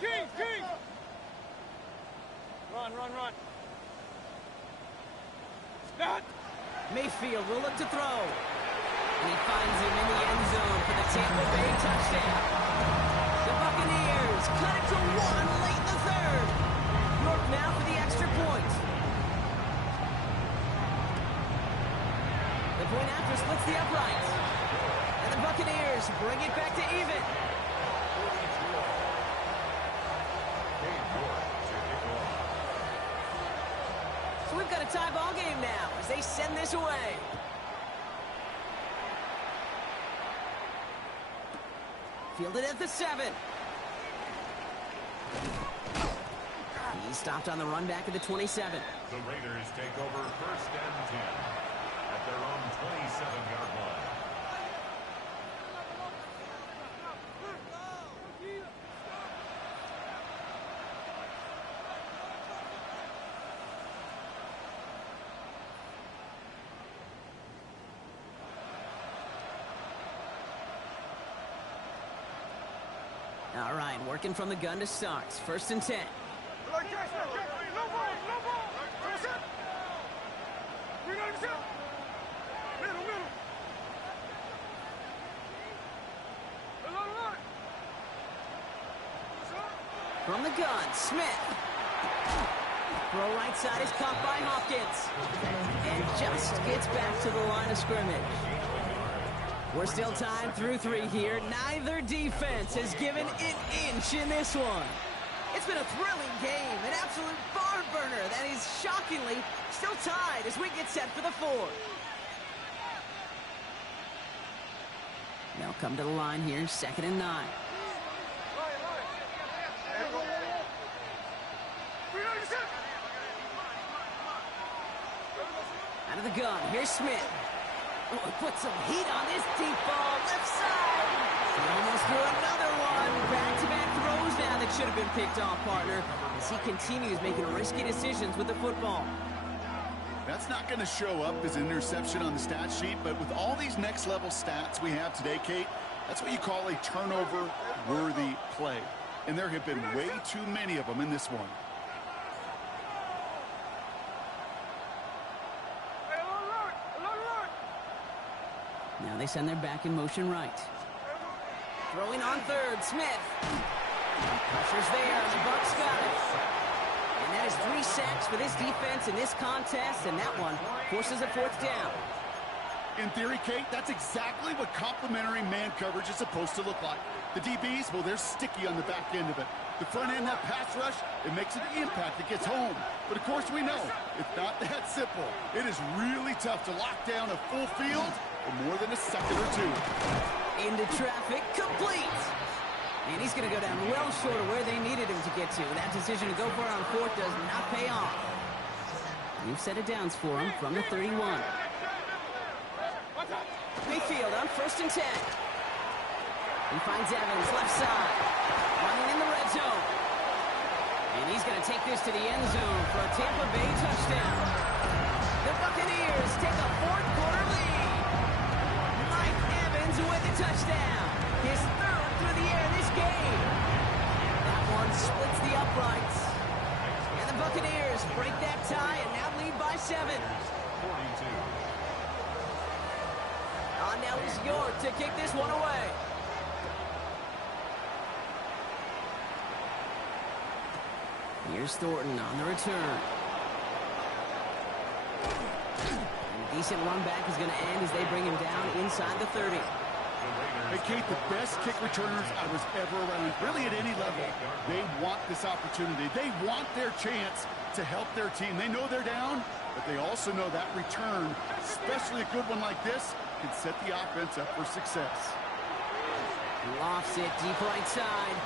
King! Run. Mayfield will look to throw. And he finds him in the end zone for the Tampa Bay touchdown. The Buccaneers cut it to 1 late in the third. York now for the extra point. The point after splits the uprights. And the Buccaneers bring it back to even. So we've got a tie ball game now as they send this away. Fielded at the 7. He's stopped on the run back at the 27. The Raiders take over first and 10 at their own 27-yard line. All right, working from the gun to start. First and 10. From the gun, Smith. Throw right side is caught by Hopkins. And just gets back to the line of scrimmage. We're still tied through 3 here. Neither defense has given an inch in this one. It's been a thrilling game, an absolute barn burner that is shockingly still tied as we get set for the 4th. They'll come to the line here, 2nd and 9. Out of the gun, here's Smith. Oh, put some heat on this deep ball, left side. He almost threw another one. Back-to-back throws now that should have been picked off, partner, as he continues making risky decisions with the football. That's not going to show up as an interception on the stat sheet, but with all these next-level stats we have today, Kate, that's what you call a turnover-worthy play. And there have been way too many of them in this one. Now they send their back in motion right. Throwing on 3rd, Smith. Pressure's there, and the Bucs got it. And that is 3 sacks for this defense in this contest, and that one forces a 4th down. In theory, Kate, that's exactly what complementary man coverage is supposed to look like. The DBs, well, they're sticky on the back end of it. The front end, that pass rush, it makes an impact that gets home. But of course we know, it's not that simple. It is really tough to lock down a full field for more than a second or 2. Into traffic, complete. And he's going to go down well short of where they needed him to get to. That decision to go for it on 4th does not pay off. You've set it downs for him from the 31. Mayfield backfield on 1st and 10. He finds Evans, left side, running in the red zone. And he's going to take this to the end zone for a Tampa Bay touchdown. The Buccaneers take a fourth-quarter lead. Mike Evans with the touchdown. His third through the air in this game. That one splits the uprights. And the Buccaneers break that tie and now lead by 7. 42. On now is York to kick this one away. Here's Thornton on the return. And a decent run back is going to end as they bring him down inside the 30. Hey, Kate, the best kick returners I was ever around, really at any level. They want this opportunity. They want their chance to help their team. They know they're down, but they also know that return, especially a good one like this, can set the offense up for success. Lofts it deep right side.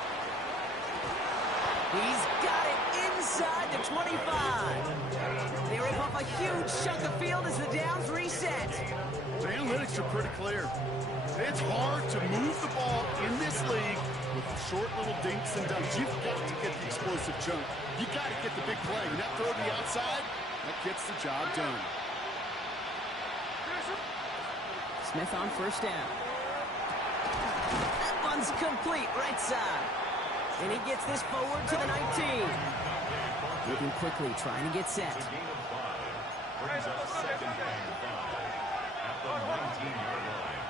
He's got it inside the 25. They rip off a huge chunk of field as the downs reset. The analytics are pretty clear. It's hard to move the ball in this league with short little dinks and dunks. You've got to get the explosive chunk. You got to get the big play. And that throw to the outside, that gets the job done. Smith on 1st down. That one's complete, right side. And he gets this forward to the 19. Moving quickly, trying to get set. It's a gain of 5. Brings up 2nd and 5 at the 19-yard line.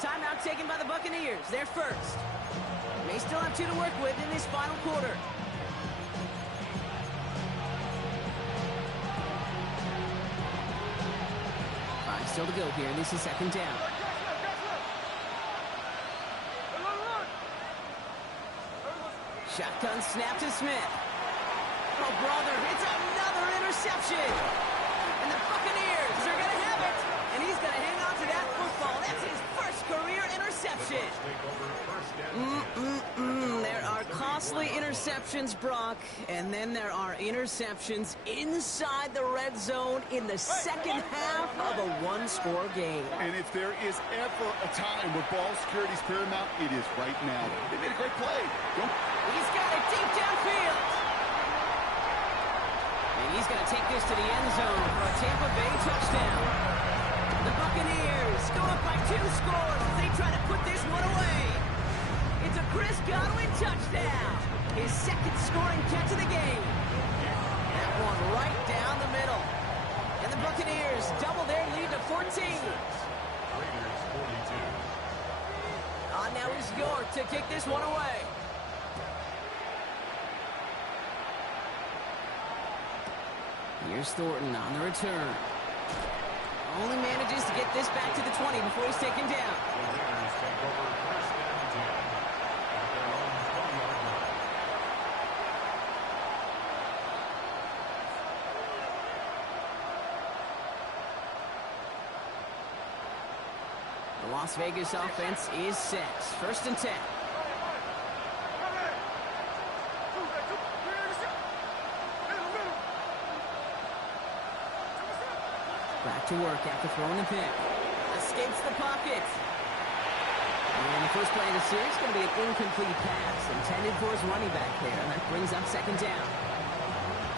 Timeout taken by the Buccaneers. They're first. They still have 2 to work with in this final quarter. Five still to go here. This is 2nd down. Shotgun snap to Smith. Oh, brother, it's another interception. And the Buccaneers are going to have it. And he's going to hang on to that football. That's his first career interception. There are costly interceptions, Brock. And then there are interceptions inside the red zone in the second half of a one-score game. And if there is ever a time where ball security is paramount, it is right now. They made a great play. He's got it deep downfield. And he's going to take this to the end zone for a Tampa Bay touchdown. The Buccaneers go up by 2 scores as they try to put this one away. It's a Chris Godwin touchdown. His 2nd scoring catch of the game. That one right down the middle. And the Buccaneers double their lead to 14. Raiders 42. On now is York to kick this one away. Here's Thornton on the return. Only manages to get this back to the 20 before he's taken down. The Raiders take over 1st and 10 at their own 20-yard line. The Las Vegas offense is set. 1st and 10. Back to work after throwing the pick. Escapes the pocket. And the first play of the series is going to be an incomplete pass intended for his running back there. And that brings up 2nd down.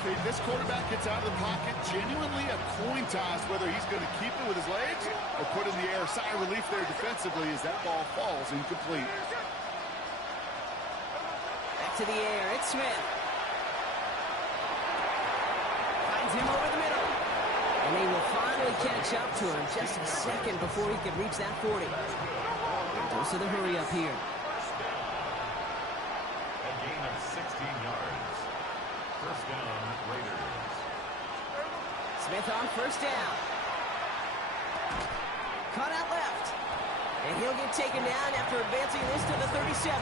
Okay, this quarterback gets out of the pocket. Genuinely a coin toss whether he's going to keep it with his legs or put it in the air. Sigh of relief there defensively as that ball falls incomplete. Back to the air. It's Smith. Finds him over the middle. And they will finally catch up to him just a second before he could reach that 40. Goes to the hurry up here. A gain of 16 yards. 1st down, Raiders. Smith on 1st down. Cut out left. And he'll get taken down after advancing this to the 37.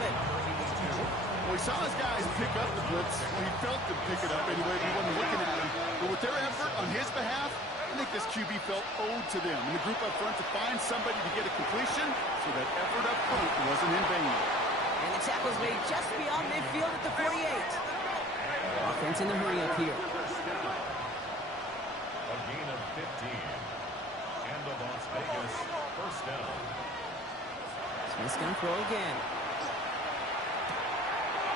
Well, he saw his guys pick up the blitz. Well, he felt them pick it up anyway. He wasn't looking at him. But with their effort on his behalf, I think this QB felt owed to them and the group up front to find somebody to get a completion, so that effort up front wasn't in vain. And the tackle's made just beyond midfield at the 48. Offense in the hurry up here. A gain of 15. And the Las Vegas, first down. Smith's going to throw again.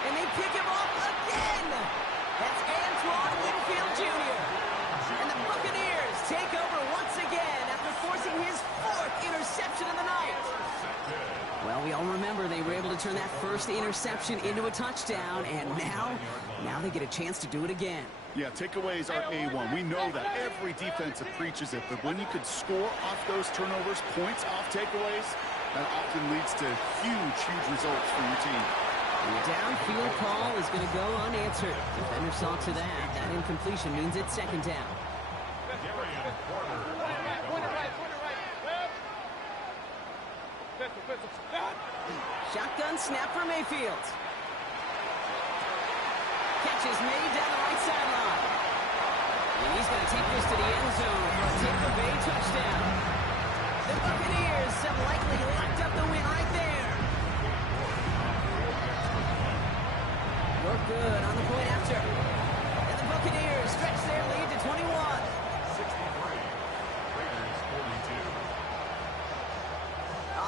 And they pick him off again. That's Antoine Winfield Jr. And the Buccaneers take over once again after forcing his 4th interception of the night. Well, we all remember they were able to turn that first interception into a touchdown, and now they get a chance to do it again. Yeah, takeaways are A1. We know that every defensive preaches it, but when you could score off those turnovers, points off takeaways, that often leads to huge results for your team. The downfield call is going to go unanswered. Defender saw to that. That incompletion means it's 2nd down. Shotgun snap for Mayfield. Catch is made down the right sideline. And he's going to take this to the end zone for a Tampa Bay touchdown. The Buccaneers have likely locked up the win right there. Work good on the point after. And the Buccaneers stretch their lead to 21. 63. Raiders 42.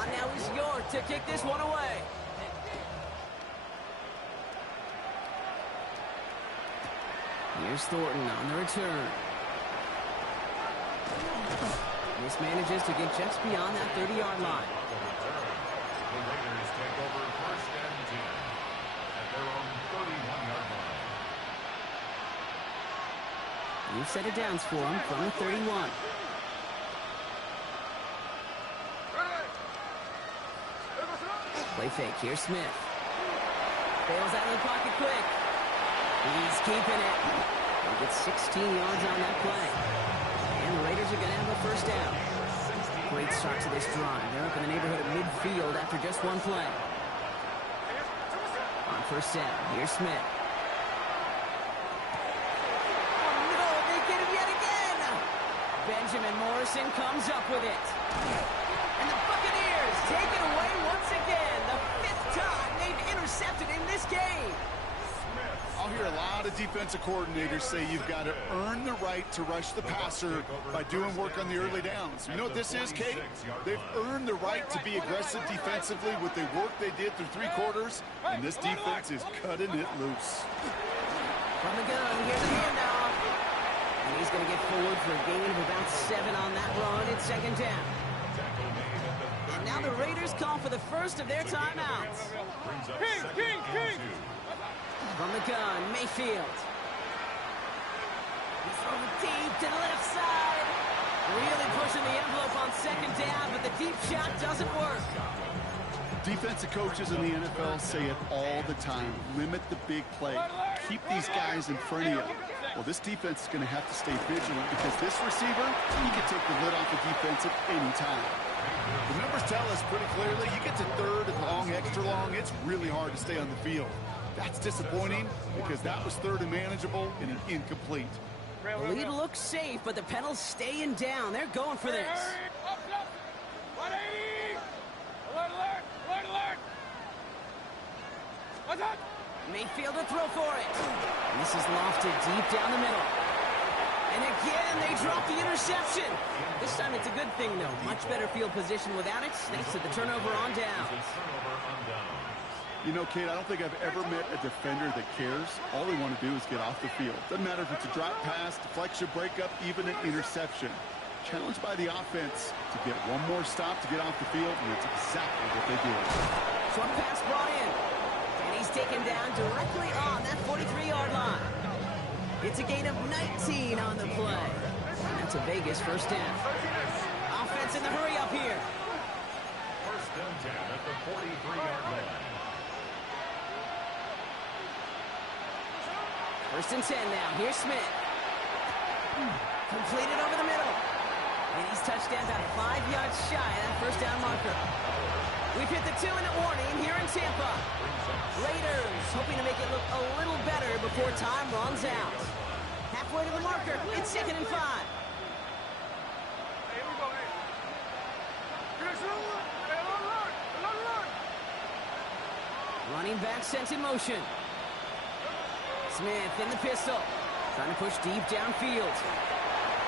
Now is York to kick this one away. Here's Thornton on the return. Mismanages to get just beyond that 30-yard line. The Raiders take over 1st and 10 at their own 31-yard line. New set of downs for him from the 31. Play fake. Here's Smith. Bails out of the pocket quick. He's keeping it. He gets 16 yards on that play. And the Raiders are going to have a 1st down. Great start to this drive. They're up in the neighborhood of midfield after just one play. On 1st down, here's Smith. Oh no, they get him yet again! Benjamin Morrison comes up with it. And the Buccaneers take it away once again. The 5th time they've intercepted in this game. I'll hear a lot of defensive coordinators say you've got to earn the right to rush the passer by doing work on the early downs. You know what this is, Kate? They've earned the right to be aggressive defensively with the work they did through 3 quarters, and this defense is cutting it loose. From the gun, here's the handoff. And he's going to get forward for a gain of about 7 on that run. It's 2nd down. And now the Raiders call for the first of their timeouts. King! From the gun, Mayfield. He's throwing deep to the left side. Really pushing the envelope on 2nd down, but the deep shot doesn't work. Defensive coaches in the NFL say it all the time. Limit the big play. Keep these guys in front of you. Well, this defense is going to have to stay vigilant because this receiver, he can take the lid off the defense at any time. The numbers tell us pretty clearly, you get to 3rd and long, extra long, it's really hard to stay on the field. That's disappointing because that was 3rd and manageable and an incomplete. The lead looks safe, but the Penals staying down. They're going for this. 180! Alert! Mayfield to throw for it. And this is lofted deep down the middle. And again, they drop the interception. This time it's a good thing, though. Much better field position without it, thanks to the turnover on downs. You know, Kate, I don't think I've ever met a defender that cares. All they want to do is get off the field. Doesn't matter if it's a drop pass, deflection, breakup, even an interception. Challenged by the offense to get one more stop to get off the field, and it's exactly what they do. Short pass brought in. And he's taken down directly on that 43-yard line. It's a gain of 19 on the play. And that's a Vegas 1st down. Offense in the hurry up here. 1st and 10 at the 43-yard line. 1st and 10 now. Here's Smith. Completed over the middle. And he's touched down about 5 yards shy of that 1st down marker. We've hit the 2-minute warning here in Tampa. Raiders hoping to make it look a little better before time runs out. Halfway to the marker. It's 2nd and 5. Running back sent in motion. Smith in the pistol. Trying to push deep downfield.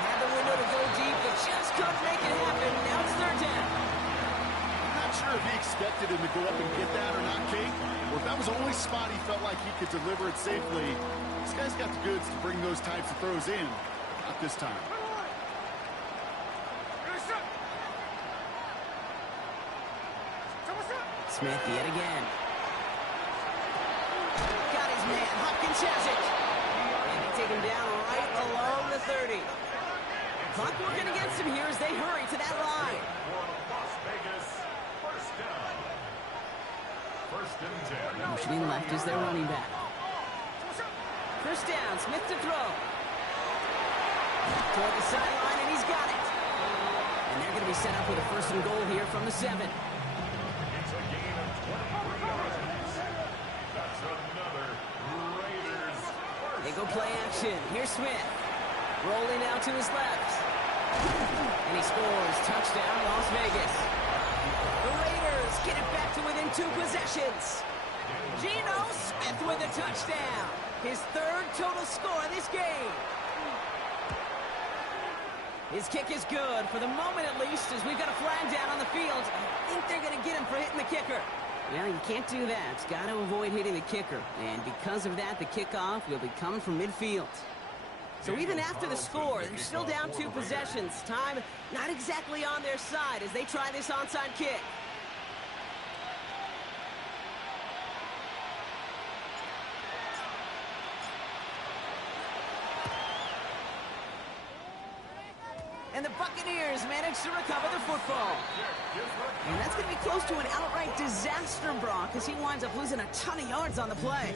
Had the window to go deep, but just couldn't make it happen. Now it's third down. I'm not sure if he expected him to go up and get that or not, Kate, or if that was the only spot he felt like he could deliver it safely. This guy's got the goods to bring those types of throws in. Not this time. Smith yet again. Got his man. Hopkins has it. And they take him down right along the 30. Clock working against him here as they hurry to that line. Las Vegas, first down. First and 10. Motioning left is their running back. First down, Smith to throw. Toward the sideline, and he's got it. And they're going to be set up with a first and goal here from the 7. It's a gain of 23 yards. That's another Raiders first. They go play action. Here's Smith. Rolling out to his left. And he scores. Touchdown, Las Vegas. The Raiders get it back to within 2 possessions. Geno Smith with a touchdown. His third total score this game. His kick is good, for the moment at least, as we've got a flag down on the field. I think they're going to get him for hitting the kicker. Well, you can't do that. Got to avoid hitting the kicker. And because of that, the kickoff will be coming from midfield. So even after the score, they're still down 2 possessions. Time not exactly on their side as they try this onside kick. And the Buccaneers manage to recover the football. And that's going to be close to an outright disaster, Brock, as he winds up losing a ton of yards on the play.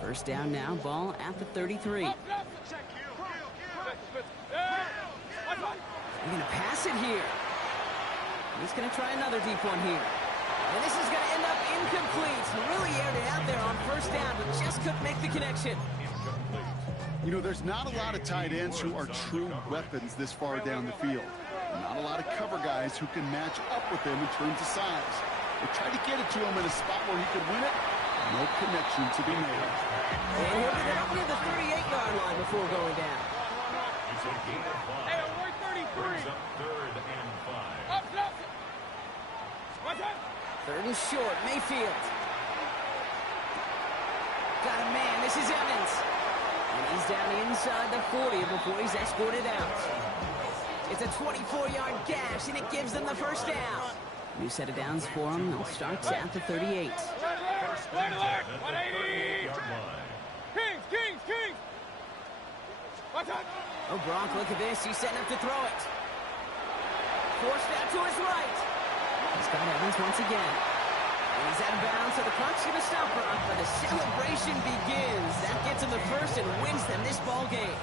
First down now, ball at the 33. They're going to pass it here. He's going to try another deep one here. And this is going to end up incomplete. Really aired it out there on first down, but just couldn't make the connection. You know, there's not a lot of tight ends who are true weapons this far down the field. Not a lot of cover guys who can match up with him in terms of size. They tried to get it to him in a spot where he could win it. No connection to be made. And he'll get it up near the 38-yard line before going down. It's a gain of 5. Hey, we're 33. Brings up third and 5. Up. What's that? Third and short, Mayfield. Got a man, this is Evans. And he's down inside the 40 before he's escorted out. It's a 24-yard gash, and it gives them the first down. New set of downs for them. They'll start at the 38. Red alert! 180! Kings! What's that? Oh, Brock, look at this. He's setting up to throw it. Forced out to his right. He's got Evans once again. And he's out of bounds, so the clock's going to stop Brock, but the celebration begins. That gets him the first and wins them this ball game.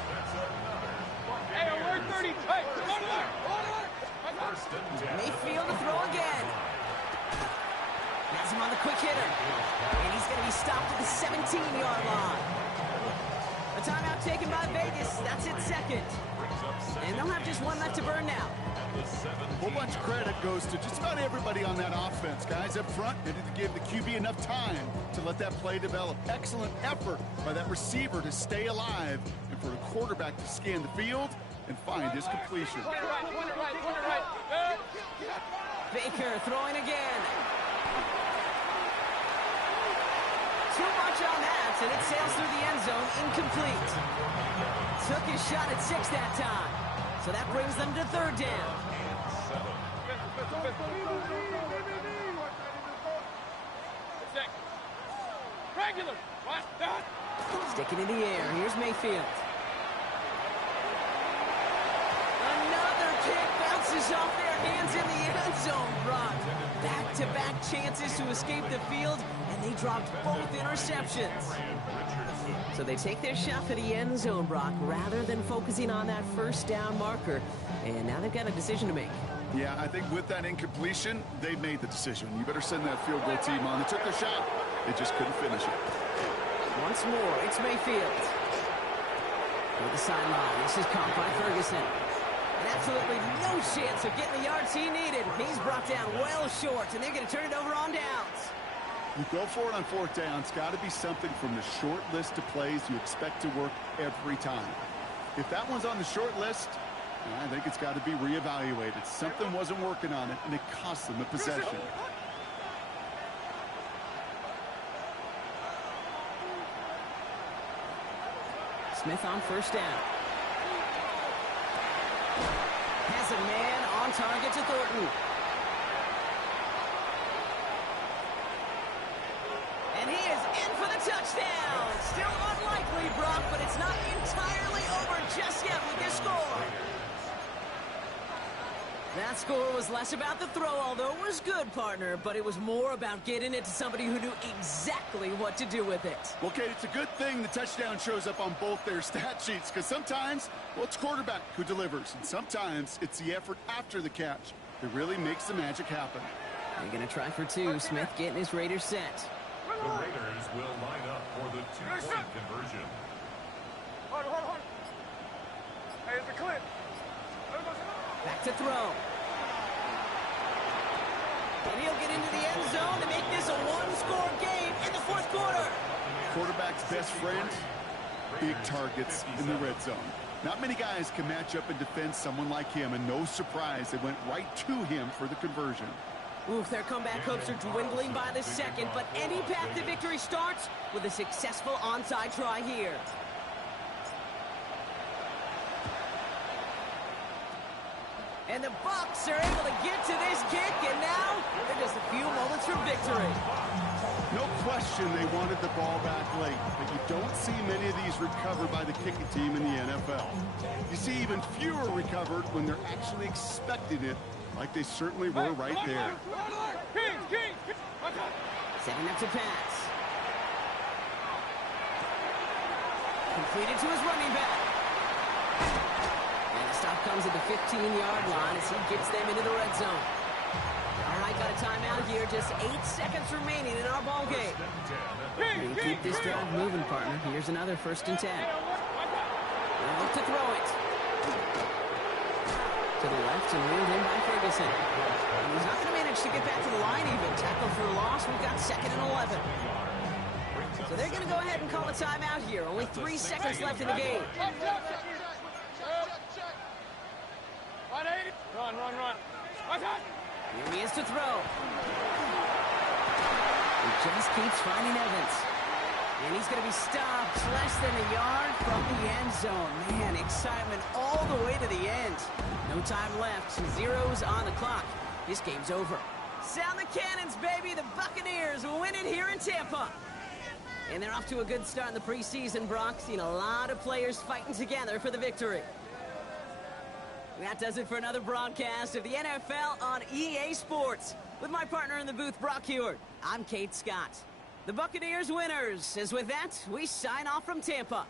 Hey, we're 30. Hey, hold on. Mayfield to throw again. Has him on the quick hitter. And he's going to be stopped at the 17-yard line. A timeout taken by Vegas. That's its second. And they'll have just one left to burn now. A whole bunch of credit goes to just about everybody on that offense. Guys up front needed to give the QB enough time to let that play develop. Excellent effort by that receiver to stay alive and for the quarterback to scan the field and find his completion. Right. Baker throwing again. Too much on that, and it sails through the end zone, incomplete. Took his shot at 6 that time. So that brings them to third down. Regular. What? That? Sticking in the air. Here's Mayfield. Another kick bounces off their hands in the end zone, Brock. Back-to-back chances to escape the field, and they dropped both interceptions. So they take their shot for the end zone, Brock, rather than focusing on that first down marker. And now they've got a decision to make. Yeah, I think with that incompletion, they made the decision. You better send that field goal team on. They took their shot. They just couldn't finish it. Once more, it's Mayfield. To the sideline. This is caught by Ferguson. And absolutely no chance of getting the yards he needed. He's brought down well short, and they're going to turn it over on downs. You go for it on fourth down. It's got to be something from the short list of plays you expect to work every time. If that one's on the short list, I think it's got to be reevaluated. Something wasn't working on it, and it cost them a possession. Smith on first down. Has a man on target to Thornton. And he is in for the touchdown. Still unlikely, Brock, but it's not entirely over just yet with this score. That score was less about the throw, although it was good, partner, but it was more about getting it to somebody who knew exactly what to do with it. Well, Kate, it's a good thing the touchdown shows up on both their stat sheets, because sometimes, well, it's quarterback who delivers, and sometimes it's the effort after the catch that really makes the magic happen. They're going to try for two. Smith getting his Raiders set. The Raiders will line up for the two-point conversion. Hold on. Hey, it's a clip. Back to throw. And he'll get into the end zone to make this a one-score game in the fourth quarter. Quarterback's best friend, big targets in the red zone. Not many guys can match up and defend someone like him, and no surprise, they went right to him for the conversion. Oof, their comeback hopes are dwindling by the second, but any path to victory starts with a successful onside try here. And the Bucs are able to get to this kick, and now they're just a few moments from victory. No question they wanted the ball back late, but you don't see many of these recovered by the kicking team in the NFL. You see even fewer recovered when they're actually expecting it, like they certainly were right there. Setting up to pass. Completed to his running back. And the stop comes at the 15-yard line as he gets them into the red zone. All right, got a timeout here. Just 8 seconds remaining in our ball game. And keep this drive moving, partner. Here's another 1st and 10. They'll look to throw it. To the left and wheeled in by Ferguson. And he's not going to manage to get back to the line even. Tackle for a loss. We've got 2nd and 11. So they're going to go ahead and call a timeout here. Only 3 seconds left in the game. Run. Here he is to throw. He just keeps finding Evans. And he's going to be stopped less than a yard from the end zone. Man, excitement all the way to the end. No time left. Zeros on the clock. This game's over. Sound the cannons, baby. The Buccaneers win it here in Tampa. And they're off to a good start in the preseason, Brock. Seen a lot of players fighting together for the victory. That does it for another broadcast of the NFL on EA Sports. With my partner in the booth, Brock Heward, I'm Kate Scott. The Buccaneers winners. As with that, we sign off from Tampa.